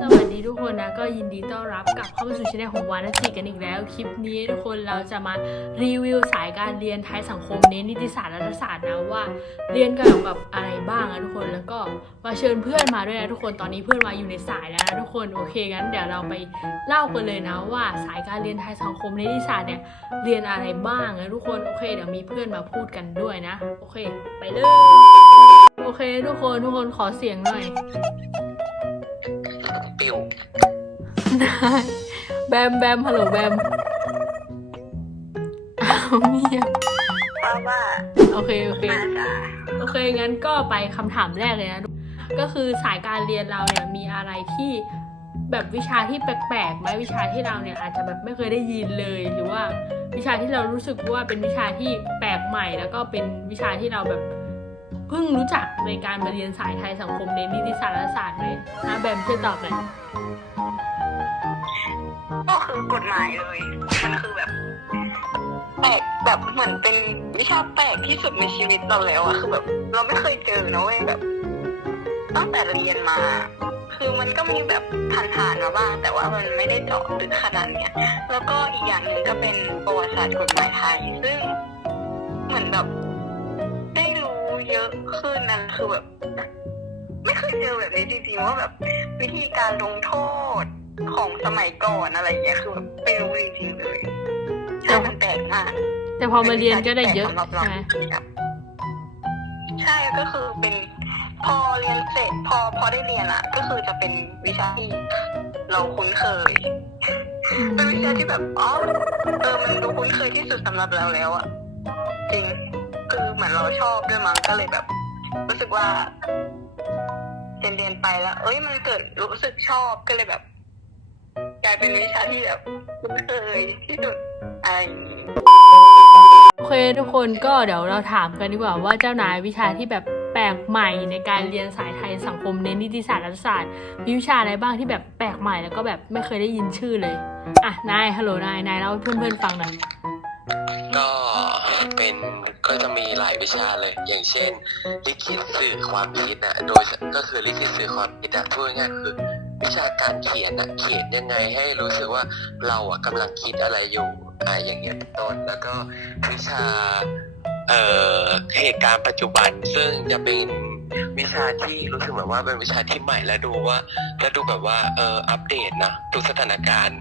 สวัสดีทุกคนนะก็ยินดีต้อนรับกลับเข้ามาสู่ช่องของวานาทีกันอีกแล้ว คลิปนี้ทุกคนเราจะมารีวิวสายการเรียนไทยสังคมเน้นนิติศาสตร์รัฐศาสตร์นะว่า เรียนเกี่ยวกับอะไรบ้างนะทุกคนแล้วก็มาเชิญเพื่อนมาด้วยนะทุกคนตอนนี้เพื่อนมาอยู่ในสายแล้วนะทุกคนโอเคงั้นเดี๋ยวเราไปเล่ากันเลยนะว่าสายการเรียนไทยสังคมเน้นนิติศาสตร์เนี่ยเรียนอะไรบ้างนะทุกคนโอเคเดี๋ยวมีเพื่อนมาพูดกันด้วยนะ โอเค ไปเลย โอเค ทุกคนทุกคนขอเสียงหน่อย ปิวได้แบมแบมฮัลโหลแบมอ้าวเงียบว่าว่าโอเคโอเค มาจ้ะโอเค งั้นก็ไปคำถามแรกเลยนะ ก็คือสายการเรียนเราเนี่ยมีอะไรที่แบบวิชาที่แปลกๆไหมวิชาที่เราเนี่ยอาจจะแบบไม่เคยได้ยินเลย หรือว่าวิชาที่เรารู้สึกว่าเป็นวิชาที่แปลกใหม่ แล้วก็เป็นวิชาที่เราแบบ เพิ่งรู้จักในการมาเรียนสายไทยสังคมในนิติศาสตร์และศาสตร์ไหมนะแบมช่วยตอบหน่อยก็คือกฎหมายเลย มันคือแบบแปลกแบบเหมือนเป็นวิชาแปลกที่สุดในชีวิตเราแล้วอะคือแบบ เราไม่เคยเจอนะเว้ยแบบ ตั้งแต่เรียนมา คือมันก็มีแบบผ่านๆมาบ้างแต่ว่ามันไม่ได้เจาะลึกขนาดเนี้ยแล้วก็อีกอย่างหนึ่งก็เป็นประวัติศาสตร์กฎหมายไทย ซึ่งเหมือนแบบ ขึ้นนั่นคือแบบ ไม่เคยเจอแบบนี้จริงๆว่าแบบ วิธีการลงโทษของสมัยก่อนอะไรอย่างเงี้ยคือแบบไม่รู้จริงๆเลยใช่มันแปลกมากแต่พอมาเรียนก็ได้เยอะสำหรับเราใช่ไหมครับใช่ก็คือเป็นพอเรียนเสร็จพอพอได้เรียนอะก็คือจะเป็นวิชาที่เราคุ้นเคย เป็นวิชาที่แบบอ๋อเออมันดูคุ้นเคยที่สุดสำหรับเราแล้วอะจริงคือเหมือนเราชอบด้วยมั้งก็เลยแบบ รู้สึกว่าเรียนเรียนไปแล้ว เอ้ยมันเกิดรู้สึกชอบก็เลยแบบกลายเป็นวิชาที่แบบคุ้นเคยที่สุดอะไรโอเคทุกคนก็เดี๋ยวเราถามกันดีกว่าว่าเจ้านายวิชาที่แบบแปลกใหม่ในการเรียนสายไทยสังคมเน้นนิติศาสตร์รัฐศาสตร์มีวิชาอะไรบ้างที่แบบแปลกใหม่แล้วก็แบบไม่เคยได้ยินชื่อเลย อะ นายฮัลโหลนายนายเล่าให้เพื่อนๆฟังหน่อยก็ เป็นก็จะมีหลายวิชาเลย อย่างเช่น ลิขิตสื่อความคิดนะโดยก็คือลิขิตสื่อความคิดอะพูดง่ายคือ วิชาการเขียนอะเขียนยังไงให้รู้สึกว่าเราอะกำลังคิดอะไรอยู่อ่าอย่างเงี้ยเป็นต้นแล้วก็วิชาเอ่อเหตุการณ์ปัจจุบันซึ่งจะเป็นวิชาที่รู้สึกเหมือนว่าเป็นวิชาที่ใหม่และดูว่าและดูแบบว่าเอออัปเดตนะดูสถานการณ์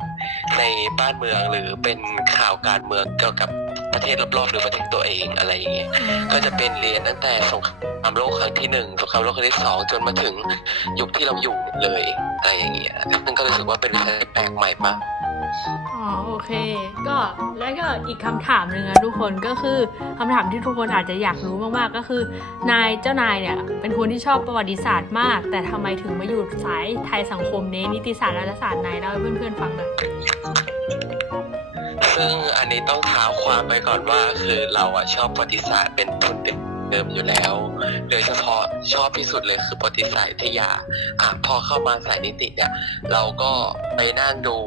ในบ้านเมืองหรือเป็นข่าวการเมืองเกี่ยวกับ ประเทศรอบๆหรือประเทศตัวเองอะไรอย่างเงี้ยก็จะเป็นเรียนตั้งแต่สงครามโลกครั้งที่หนึ่งสงครามโลกครั้งที่สองจนมาถึงยุคที่เราอยู่เลยอะไรอย่างเงี้ยซึ่งก็รู้สึกว่าเป็นวิชาที่แปลกใหม่มากอ๋อโอเค ก็แล้วก็อีกคำถามหนึ่งนะทุกคนก็คือคำถามที่ทุกคนอาจจะอยากรู้มากๆก็คือ นายเจ้านายเนี่ยเป็นคนที่ชอบประวัติศาสตร์มาก แต่ทำไมถึงมาอยู่สายไทยสังคมเน้นนิติศาสตร์รัฐศาสตร์นายเล่าให้เพื่อนๆฟังหน่อย ซึ่งอันนี้ต้องเท้าความไปก่อนว่าคือเราอะชอบประวัติศาสตร์เป็นทุนเด็ก เดิมอยู่แล้ว โดยเฉพาะชอบที่สุดเลยคือประวัติศาสตร์วิทยาอะพอเข้ามาสายนิติเนี่ย เราก็ไปนั่งดู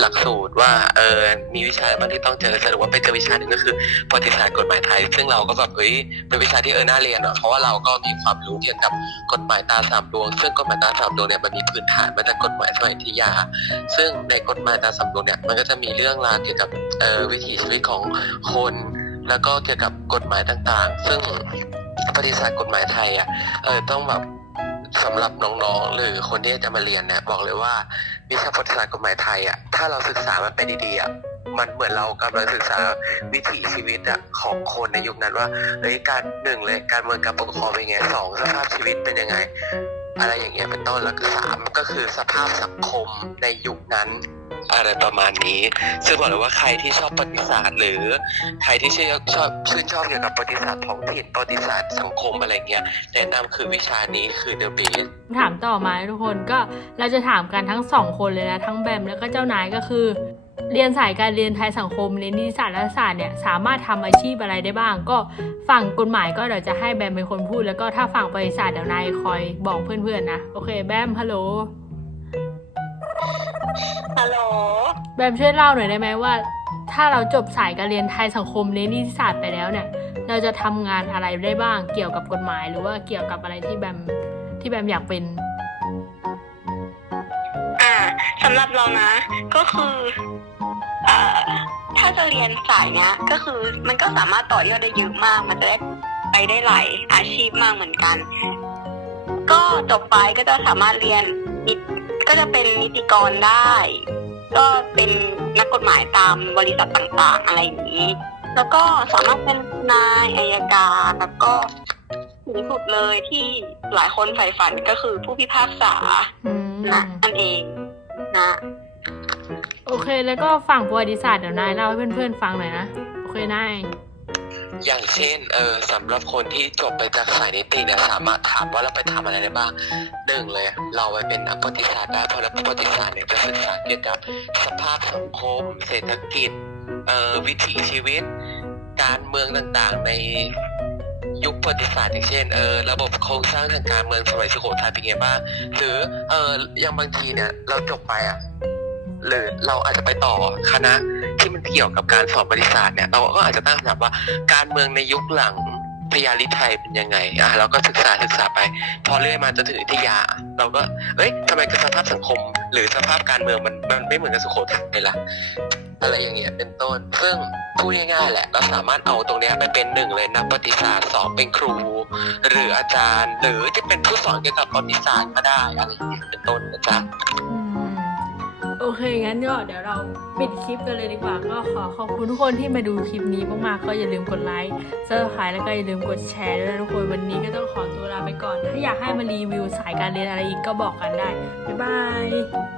หลักสูตรว่าเออมีวิชาบ้างที่ต้องเจอสรุปว่าไปเจอวิชาหนึ่งก็คือประวัติศาสตร์กฎหมายไทย ซึ่งเราก็แบบเฮ้ยเป็นวิชาที่เออน่าเรียนอะเพราะว่าเราก็มีความรู้เกี่ยวกับกฎหมายตาสามดวง ซึ่งกฎหมายตาสามดวงเนี่ยมันมีพื้นฐานมาจากกฎหมายสมัยอยุธยา ซึ่งในกฎหมายตาสามดวงเนี่ยมันก็จะมีเรื่องราวเกี่ยวกับเออวิถีชีวิตของคน แล้วก็เกี่ยวกับกฎหมายต่างๆ ซึ่งประวัติศาสตร์กฎหมายไทยอะเออต้องแบบสำหรับน้องๆ หรือคนที่จะมาเรียนเนี่ยบอกเลยว่าวิชาประวัติศาสตร์กฎหมายไทยอะถ้าเราศึกษามันไปดีๆอะมันเหมือนเรากำลังศึกษาวิถีชีวิตอะของคนในยุคนั้นว่าเฮ้ยการหนึ่งเลยการเมืองการปกครองเป็นยังไงสองสภาพชีวิตเป็นยังไง อะไรอย่างเงี้ยเป็นต้นแล้วก็สามก็คือสภาพสังคมในยุคนั้น อะไรประมาณนี้ ซึ่งบอกเลยว่าใครที่ชอบประวัติศาสตร์หรือใครที่ชื่นชอบชื่นชอบเกี่ยวกับประวัติศาสตร์ท้องถิ่นประวัติศาสตร์สังคมอะไรเงี้ยแนะนำคือวิชานี้คือ The Base ถามต่อมาทุกคนก็เราจะถามกันทั้งสองคนเลยนะทั้งแบมแล้วก็เจ้านายก็คือเรียนสายการเรียนไทยสังคมเรียนนิติศาสตร์รัฐศาสตร์เนี่ยสามารถทำอาชีพอะไรได้บ้าง ก็ฝั่งกฎหมายก็เดี๋ยวจะให้แบมเป็นคนพูด แล้วก็ถ้าฝั่งบริษัทเดี๋ยวนายคอยบอกเพื่อนๆนะ โอเค แบมฮัลโหล ฮัลโหล แบมช่วยเล่าหน่อยได้ไหมว่า ถ้าเราจบสายการเรียนไทยสังคมเน้นนิติศาสตร์ไปแล้วเนี่ย เราจะทำงานอะไรได้บ้างเกี่ยวกับกฎหมาย หรือว่าเกี่ยวกับอะไรที่แบมที่แบมอยากเป็น อ่าสำหรับเรานะ ก็คืออ่าถ้าจะเรียนสายเนี้ย ก็คือมันก็สามารถต่อยอดได้เยอะมาก มันจะได้ไปได้หลายอาชีพมากเหมือนกัน ก็จบไปก็จะสามารถเรียนนิ ก็จะเป็นนิติกรได้ ก็เป็นนักกฎหมายตามบริษัทต่างๆ อะไรอย่างนี้ แล้วก็สามารถเป็นนายอายการแล้วก็สูงสุดเลยที่หลายคนใฝ่ฝันก็คือผู้พิพากษาอืมนะนั่นเองนะโอเค แล้วก็ฝั่งประวัติศาสตร์เดี๋ยวนายเล่าให้เพื่อนๆฟังหน่อยนะ โอเคนาย อย่างเช่นเออสำหรับคนที่จบไปจากสายนิติเนี่ยสามารถถามว่าเราไปทำอะไรได้บ้างหนึ่งเลย เราไปเป็นนักประวัติศาสตร์ได้เพราะนักประวัติศาสตร์เนี่ยจะศึกษาเกี่ยวกับสภาพสังคม เศรษฐกิจเอ่อวิถีชีวิต การเมืองต่างๆในยุคประวัติศาสตร์อย่างเช่นเออระบบโครงสร้างทางการเมืองสมัยสุโขทัยเป็นไงบ้างหรือเอออย่างบางทีเนี่ยเราจบไปอะหรือเราอาจจะไปต่อคณะ ที่มันเกี่ยวกับการสอนประวัติศาสตร์เนี่ยเราก็อาจจะตั้งคำถามว่าการเมืองในยุคหลังพญาลิไทยเป็นยังไงอะเราก็ศึกษาศึกษาไป พอเรื่อยมาจนถึงอยุธยา เราก็เอ้ยทำไมสภาพสังคม หรือสภาพการเมืองมันมันไม่เหมือนกับสุโขทัยล่ะอะไรอย่างเงี้ยเป็นต้น ซึ่งพูดง่ายๆแหละเราสามารถเอาตรงเนี้ยไปเป็นหนึ่งเลยนักประวัติศาสตร์สองเป็นครู หรืออาจารย์ หรือจะเป็นผู้สอนเกี่ยวกับประวัติศาสตร์ก็ได้อะไรอย่างเงี้ยเป็นต้นนะจ๊ะอืม โอเคงั้นก็เดี๋ยวเราปิดคลิปกันเลยดีกว่าก็ขอขอบคุณทุกคนที่มาดูคลิปนี้มากๆก็อย่าลืมกดไลค์ซับสไพรส์แล้วก็อย่าลืมกดแชร์ด้วยนะทุกคนวันนี้ก็ต้องขอตัวลาไปก่อน ถ้าอยากให้มารีวิวสายการเรียนอะไรอีกก็บอกกันได้บ๊ายบาย